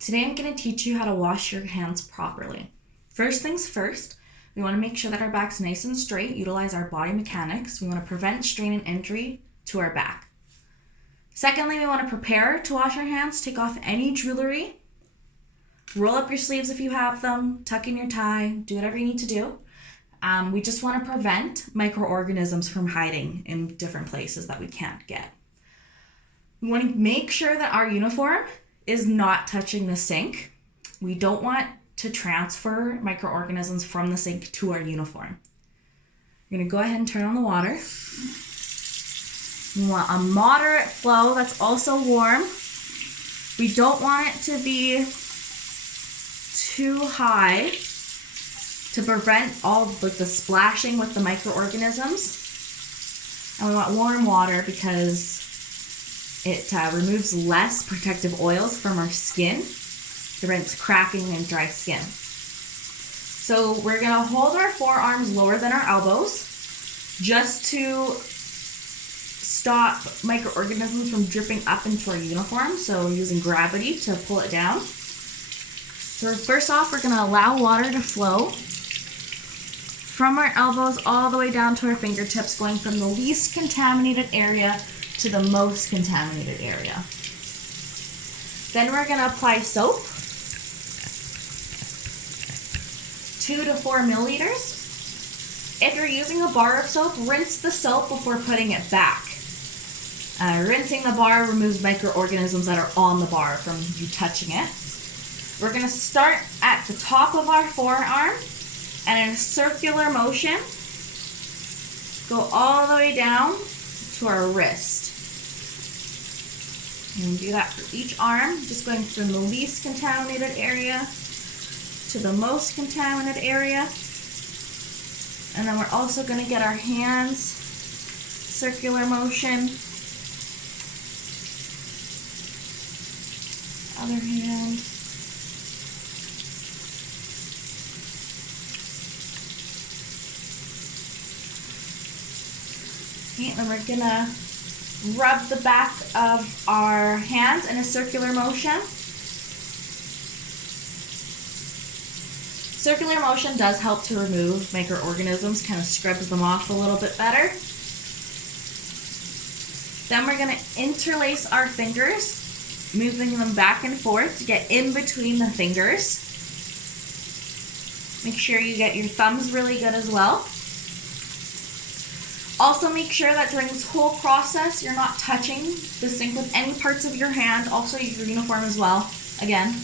Today I'm going to teach you how to wash your hands properly. First things first, we want to make sure that our back's nice and straight, utilize our body mechanics. We want to prevent strain and injury to our back. Secondly, we want to prepare to wash our hands. Take off any jewelry. Roll up your sleeves if you have them. Tuck in your tie. Do whatever you need to do. We just want to prevent microorganisms from hiding in different places that we can't get. We want to make sure that our uniform is not touching the sink. We don't want to transfer microorganisms from the sink to our uniform. You're gonna go ahead and turn on the water. We want a moderate flow that's also warm. We don't want it to be too high to prevent all the splashing with the microorganisms. And we want warm water because it removes less protective oils from our skin, prevents cracking and dry skin. So we're gonna hold our forearms lower than our elbows just to stop microorganisms from dripping up into our uniform. So we're using gravity to pull it down. So first off, we're gonna allow water to flow from our elbows all the way down to our fingertips, going from the least contaminated area to the most contaminated area. Then we're going to apply soap, 2 to 4 milliliters. If you're using a bar of soap, rinse the soap before putting it back. Rinsing the bar removes microorganisms that are on the bar from you touching it. We're going to start at the top of our forearm and in a circular motion, go all the way down to our wrist. And do that for each arm, just going from the least contaminated area to the most contaminated area. And then we're also going to get our hands, circular motion. Other hand. Okay, and then we're going to rub the back of our hands in a circular motion. Circular motion does help to remove microorganisms, kind of scrubs them off a little bit better. Then we're going to interlace our fingers, moving them back and forth to get in between the fingers. Make sure you get your thumbs really good as well. Also make sure that during this whole process, you're not touching the sink with any parts of your hand, also your uniform as well, again.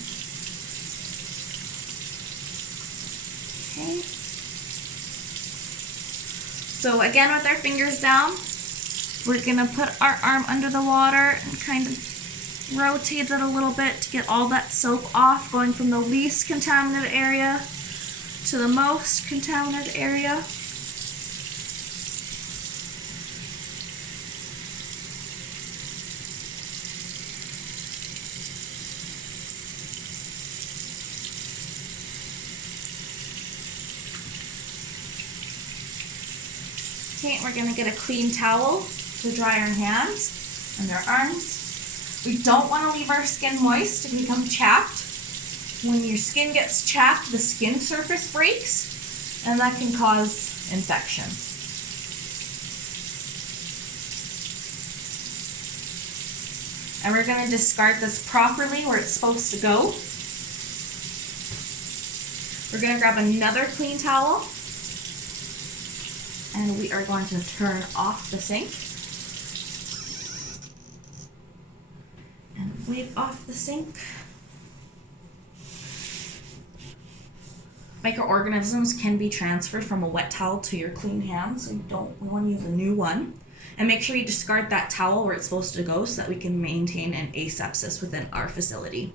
Okay. So again, with our fingers down, we're gonna put our arm under the water and kind of rotate it a little bit to get all that soap off, going from the least contaminated area to the most contaminated area. Okay, we're going to get a clean towel to dry our hands and our arms. We don't want to leave our skin moist to become chapped. When your skin gets chapped, the skin surface breaks, and that can cause infection. And we're going to discard this properly where it's supposed to go. We're going to grab another clean towel. And we are going to turn off the sink and wipe off the sink. Microorganisms can be transferred from a wet towel to your clean hands, so we want to use a new one. And make sure you discard that towel where it's supposed to go so that we can maintain an asepsis within our facility.